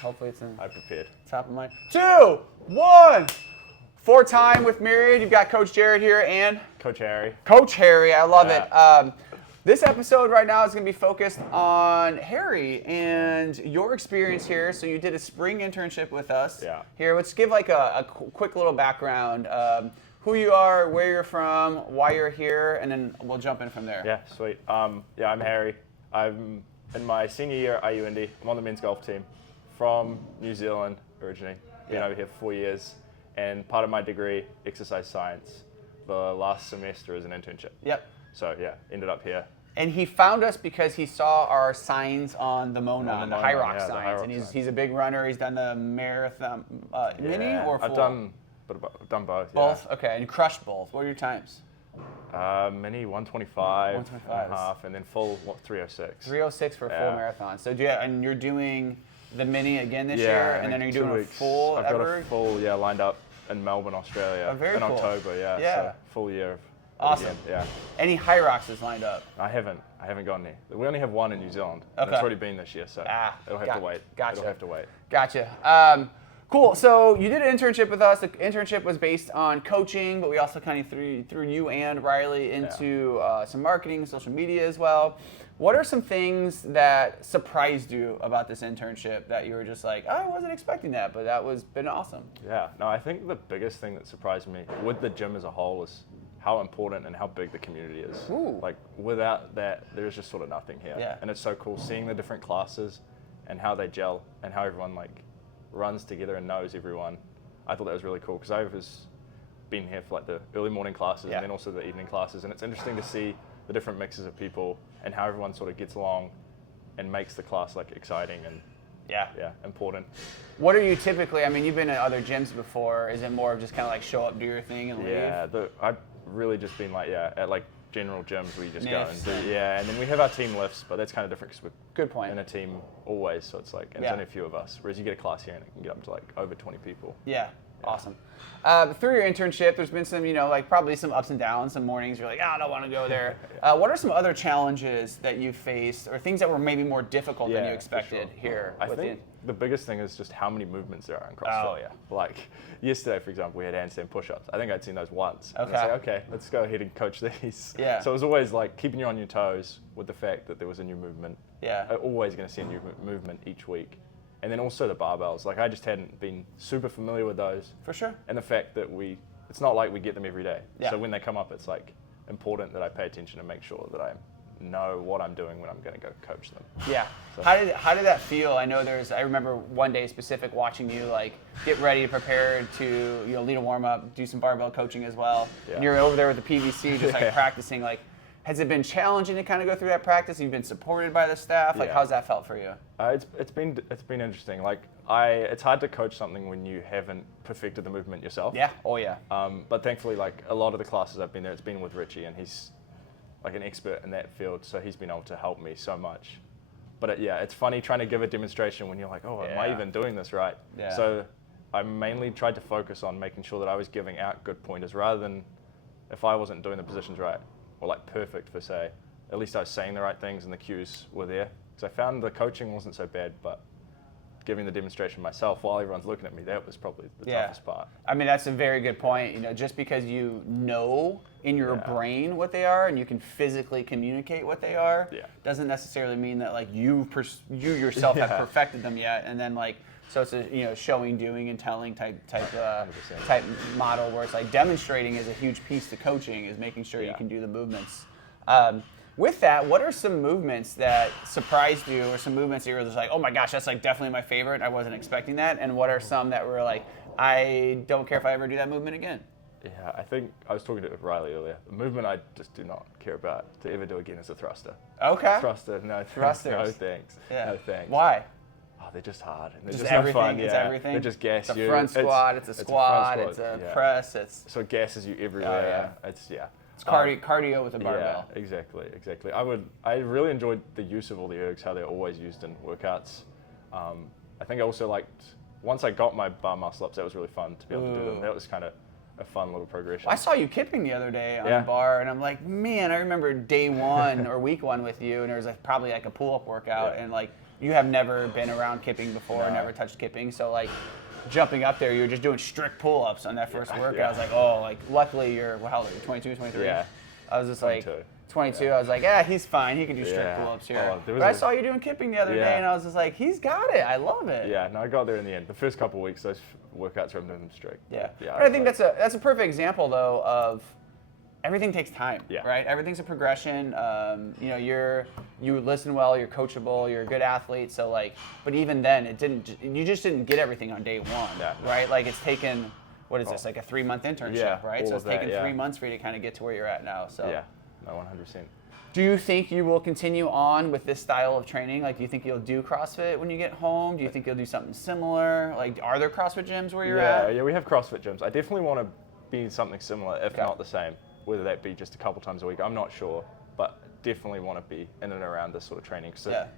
Hopefully it's in. I prepared. Top of mind. 2, 1. 4-time with Myriad. You've got Coach Jared here and Coach Harry. Coach Harry. I love it. This episode right now is going to be focused on Harry and your experience here. So you did a spring internship with us here. Let's give like a quick little background. Who you are, where you're from, why you're here, and then we'll jump in from there. Yeah, sweet. I'm Harry. I'm in my senior year at IU Indy. I'm on the men's golf team from New Zealand originally. Been over here for 4 years. And part of my degree, exercise science, the last semester is an internship. Yep. So yeah, ended up here. And he found us because he saw our signs on the Monon, the HYROX signs. And he's a big runner. He's done the marathon, mini or full? I've done both. Both? Yeah. Okay, and you crushed both. What are your times? Mini 125 and a half, and then full 306. 306 for a full marathon. So and you're doing the mini again this year, and then are you doing a full I've got a full lined up in Melbourne, Australia in October. So full year. Awesome. Again, yeah. Any HYROXs lined up? I haven't gone there. We only have one in New Zealand. Okay. It's already been this year, so it'll have to wait. Gotcha. It'll have to wait. Gotcha. Cool. So you did an internship with us. The internship was based on coaching, but we also kind of threw you and Riley into some marketing, social media as well. What are some things that surprised you about this internship that you were just like, I wasn't expecting that, but that was been awesome? Yeah. No, I think the biggest thing that surprised me with the gym as a whole is how important and how big the community is. Ooh. Like without that, there's just sort of nothing here. Yeah. And it's so cool seeing the different classes and how they gel and how everyone like runs together and knows everyone. I thought that was really cool because I was been here for like the early morning classes and then also the evening classes, and it's interesting to see the different mixes of people and how everyone sort of gets along and makes the class like exciting and important. What are you typically, I mean, you've been at other gyms before. Is it more of just kind of like show up, do your thing, and leave? Yeah, I've really just been like, at like general gyms where you just go and do, and then we have our team lifts, but that's kind of different because we're in a team always, so it's like, and there's only a few of us, whereas you get a class here and it can get up to like over 20 people. Yeah. Awesome. Through your internship, there's been some, like probably some ups and downs, some mornings you're like, I don't want to go there. What are some other challenges that you faced or things that were maybe more difficult than you expected here? I think the biggest thing is just how many movements there are in CrossFit. Oh, yeah. Like yesterday, for example, we had handstand push-ups. I think I'd seen those once. Okay. And I was like, okay, let's go ahead and coach these. Yeah. So it was always like keeping you on your toes with the fact that there was a new movement. Yeah. I'm always going to see a new movement each week. And then also the barbells. Like I just hadn't been super familiar with those. For sure. And the fact that it's not like we get them every day. Yeah. So when they come up, it's like important that I pay attention and make sure that I know what I'm doing when I'm going to go coach them. Yeah. So. How did that feel? I know I remember one day specific watching you like get ready to prepare to lead a warm up, do some barbell coaching as well. Yeah. And you're over there with the PVC just like practicing. Like, has it been challenging to kind of go through that practice? Have you been supported by the staff? Like, how's that felt for you? It's been interesting. Like it's hard to coach something when you haven't perfected the movement yourself. Yeah. Oh yeah. But thankfully, like a lot of the classes I've been there, it's been with Richie, and he's like an expert in that field, so he's been able to help me so much. But it's funny trying to give a demonstration when you're like, oh, am I even doing this right? Yeah. So I mainly tried to focus on making sure that I was giving out good pointers rather than if I wasn't doing the positions right or like perfect per se, at least I was saying the right things and the cues were there. So I found the coaching wasn't so bad, but giving the demonstration myself while everyone's looking at me, that was probably the toughest part. I mean, that's a very good point. Just because you know in your brain what they are and you can physically communicate what they are, doesn't necessarily mean that like you yourself have perfected them yet. And then like, so it's a showing, doing, and telling type model where it's like demonstrating is a huge piece to coaching, is making sure you can do the movements. With that, what are some movements that surprised you, or some movements that you were just like, oh my gosh, that's like definitely my favorite, I wasn't expecting that? And what are some that were like, I don't care if I ever do that movement again? Yeah, I think I was talking to Riley earlier. The movement I just do not care about to ever do again is a thruster. Okay. Thruster, no thanks. Thrusters. No thanks. Yeah. No thanks. Why? Oh, they're just hard. And they're Just just everything. no fun. It's everything. They just gas you. It's a front squat. It's a squat. It's a press. So it gasses you everywhere. It's It's cardio with a barbell. Yeah, exactly. I really enjoyed the use of all the ergs, how they're always used in workouts. I think I also liked, once I got my bar muscle ups, that was really fun to be able to do them. That was kind of a fun little progression. I saw you kipping the other day on the bar, and I'm like, man, I remember day one or week one with you, and there was like probably like a pull-up workout, and like you have never been around kipping before, No. never touched kipping, so like jumping up there, you were just doing strict pull-ups on that first workout. I was like, oh, like luckily you're, how old are you, 22, 23? Yeah. I was just 22. like, 22. I was like, yeah, he's fine. He can do strict pull-ups here. But I saw you doing kipping the other day, and I was just like, he's got it. I love it. Yeah, no, I got there in the end. The first couple of weeks, those workouts were doing them strict. Yeah. Yeah. But I think that's a perfect example though of everything takes time, right? Everything's a progression. You know, you listen well, you're coachable, you're a good athlete. So like, but even then, you just didn't get everything on day one, right? Like it's taken, what is this, like a 3-month internship, right? So it's taken 3 months for you to kind of get to where you're at now. So yeah, no, 100%. Do you think you will continue on with this style of training? Like, do you think you'll do CrossFit when you get home? Do you think you'll do something similar? Like, are there CrossFit gyms where you're at? Yeah, we have CrossFit gyms. I definitely want to be something similar, if not the same. Whether that be just a couple times a week, I'm not sure, but definitely want to be in and around this sort of training because it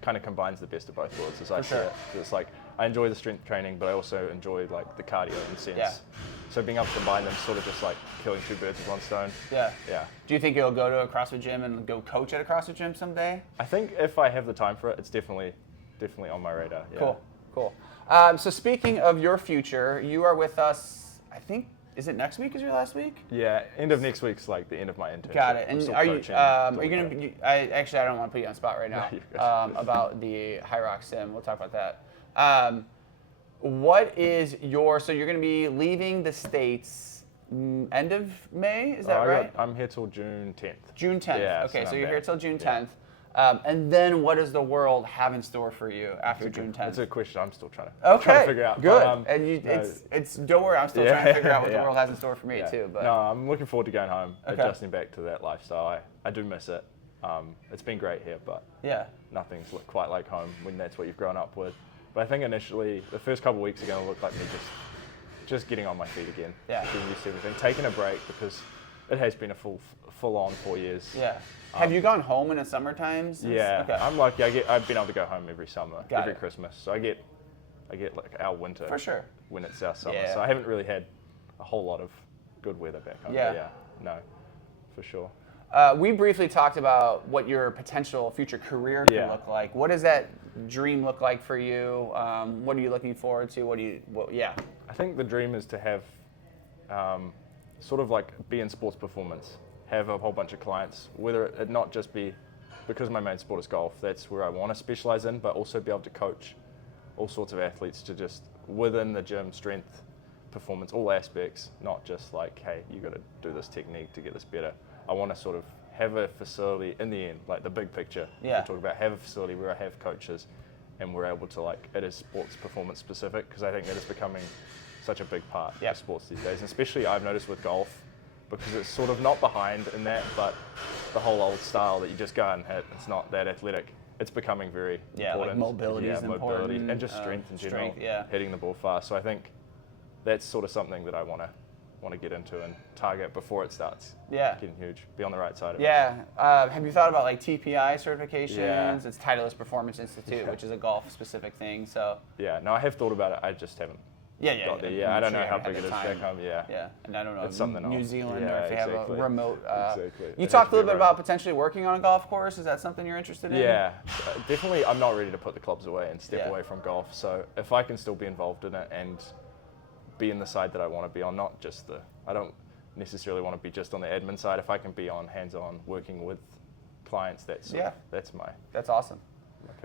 kind of combines the best of both worlds, as I see it. It's like I enjoy the strength training, but I also enjoy like the cardio in a sense. Yeah. So being able to combine them, sort of just like killing two birds with one stone. Yeah. Yeah. Do you think you'll go to a CrossFit gym and go coach at a CrossFit gym someday? I think if I have the time for it, it's definitely on my radar. Yeah. Cool. So speaking of your future, you are with us, I think, is it next week is your last week? Yeah, end of next week's like the end of my internship. Got it. And are you going to be, I don't want to put you on the spot right now about the HYROX sim. We'll talk about that. What is so you're going to be leaving the States end of May, is that right? I'm here till June 10th. June 10th. Yeah, okay, so you're here till June 10th. And then what does the world have in store for you after June 10th? That's a question I'm still trying to figure out. Good. And don't worry, I'm still trying to figure out what the world has in store for me too. But no, I'm looking forward to going home, adjusting back to that lifestyle. I do miss it. It's been great here, but nothing's quite like home when that's what you've grown up with. But I think initially, the first couple of weeks are going to look like me just getting on my feet again, getting used to everything, taking a break because it has been a full-on 4 years. Yeah. Have you gone home in the summer times? Yeah. Okay. I'm lucky. I've been able to go home every summer, every Christmas. So I get like our winter for sure when it's our summer. So I haven't really had a whole lot of good weather back home. Yeah. But yeah. No, for sure. We briefly talked about what your potential future career could look like. What does that dream look like for you? What are you looking forward to? I think the dream is to have sort of like be in sports performance, have a whole bunch of clients, whether it not just be because my main sport is golf, that's where I want to specialize in, but also be able to coach all sorts of athletes to just within the gym, strength, performance, all aspects, not just like, hey, you got to do this technique to get this better. I want to sort of have a facility in the end, like the big picture. We talk about have a facility where I have coaches and we're able to like, it is sports performance specific because I think that is becoming such a big part of sports these days. And especially I've noticed with golf because it's sort of not behind in that, but the whole old style that you just go and hit, it's not that athletic. It's becoming very important. Like mobility is important. And just strength in general, hitting the ball fast. So I think that's sort of something that I want to get into and target before it starts getting huge. Be on the right side of it. Have you thought about like TPI certifications? Yeah. It's Titleist Performance Institute, which is a golf specific thing. So no, I have thought about it. I just haven't. I don't know how big it is back home. And I don't know it's something New else. Zealand or if they have a remote. Exactly. You talked a little bit about potentially working on a golf course. Is that something you're interested in? Yeah, definitely. I'm not ready to put the clubs away and step away from golf. So if I can still be involved in it and be in the side that I want to be on, not just I don't necessarily want to be just on the admin side. If I can be on hands-on working with clients, that's awesome.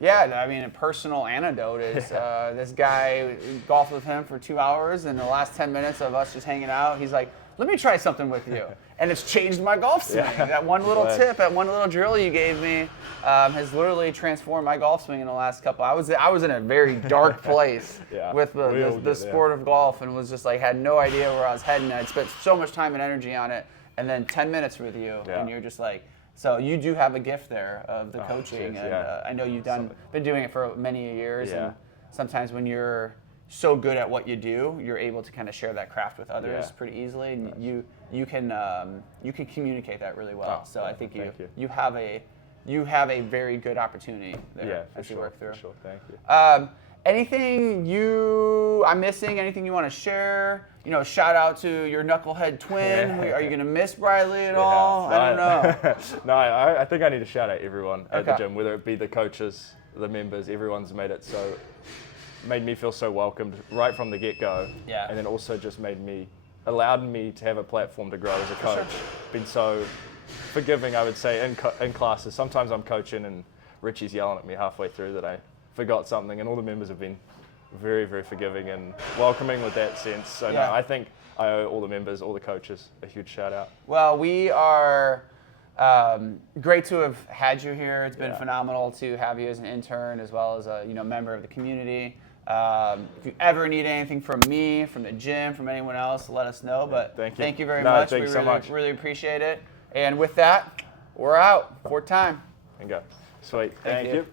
Yeah, I mean, a personal anecdote is this guy golfed with him for 2 hours, and the last 10 minutes of us just hanging out, he's like, let me try something with you. And it's changed my golf swing. That one little tip, that one little drill you gave me has literally transformed my golf swing in the last couple. I was in a very dark place with the sport of golf and was just like, had no idea where I was heading. I'd spent so much time and energy on it. And then 10 minutes with you, and you're just like, so you do have a gift there of the coaching, and I know you've been doing it for many years, and sometimes when you're so good at what you do, you're able to kind of share that craft with others pretty easily, and you can communicate that really well. So I think you have a very good opportunity there as you work through. For sure, thank you. Anything I'm missing? Anything you want to share? Shout out to your knucklehead twin. Are you going to miss Briley at all? I don't know. No, I think I need to shout out everyone at the gym, whether it be the coaches, the members, everyone's made me feel so welcomed right from the get-go. Yeah. And then also just allowed me to have a platform to grow as a coach. Been so forgiving, I would say, in classes. Sometimes I'm coaching and Richie's yelling at me halfway through that I forgot something, and all the members have been very, very forgiving and welcoming with that sense. So no, I think I owe all the members, all the coaches, a huge shout out. Well, we are great to have had you here. It's been phenomenal to have you as an intern as well as a member of the community. If you ever need anything from me, from the gym, from anyone else, let us know. But thank you very much. We really appreciate it. And with that, we're out for time. And go. Sweet. Thank you.